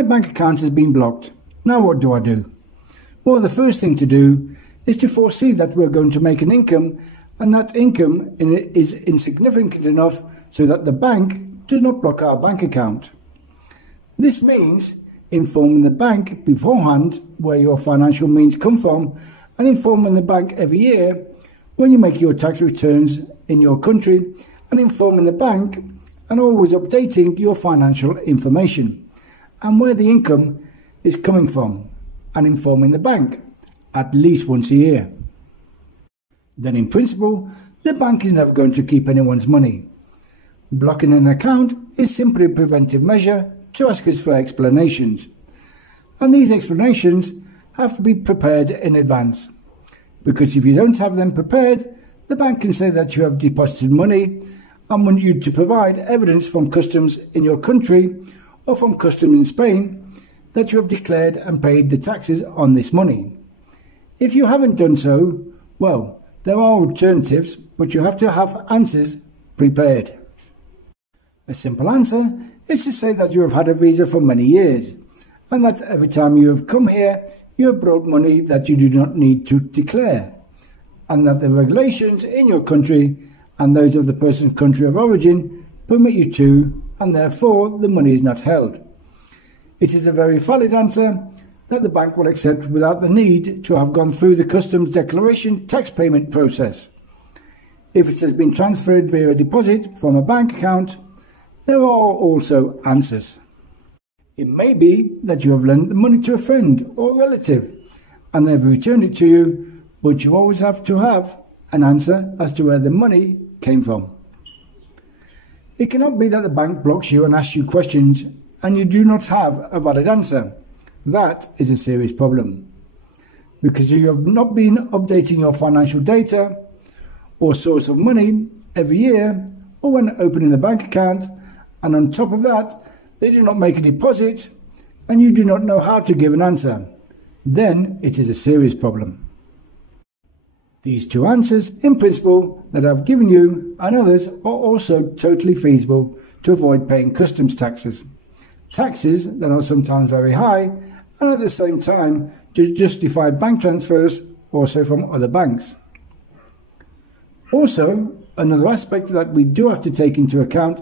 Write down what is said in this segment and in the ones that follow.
My bank account has been blocked. Now what do I do? Well, the first thing to do is to foresee that we're going to make an income, and that income is insignificant enough so that the bank does not block our bank account. This means informing the bank beforehand where your financial means come from, and informing the bank every year when you make your tax returns in your country, and informing the bank and always updating your financial information and where the income is coming from, and informing the bank at least once a year. Then in principle, the bank is never going to keep anyone's money. Blocking an account is simply a preventive measure to ask us for explanations, and these explanations have to be prepared in advance, because if you don't have them prepared, the bank can say that you have deposited money and want you to provide evidence from customs in your country or from customs in Spain that you have declared and paid the taxes on this money. If you haven't done so, well, there are alternatives, but you have to have answers prepared. A simple answer is to say that you have had a visa for many years, and that every time you have come here, you have brought money that you do not need to declare, and that the regulations in your country and those of the person's country of origin permit you to, and therefore the money is not held. It is a very valid answer that the bank will accept without the need to have gone through the customs declaration tax payment process. If it has been transferred via a deposit from a bank account, there are also answers. It may be that you have lent the money to a friend or relative and they have returned it to you, but you always have to have an answer as to where the money came from. It cannot be that the bank blocks you and asks you questions and you do not have a valid answer. That is a serious problem, because you have not been updating your financial data or source of money every year or when opening the bank account, and on top of that, they do not make a deposit and you do not know how to give an answer. Then it is a serious problem. These two answers, in principle, that I've given you and others are also totally feasible to avoid paying customs taxes. Taxes that are sometimes very high and at the same time to justify bank transfers also from other banks. Also, another aspect that we do have to take into account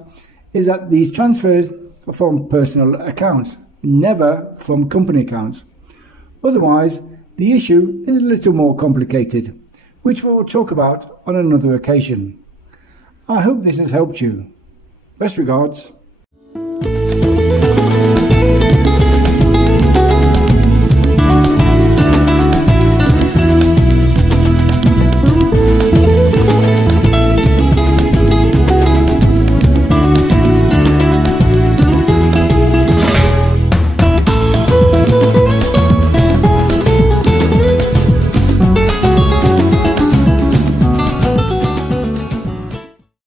is that these transfers are from personal accounts, never from company accounts. Otherwise, the issue is a little more complicated, which we will talk about on another occasion. I hope this has helped you. Best regards.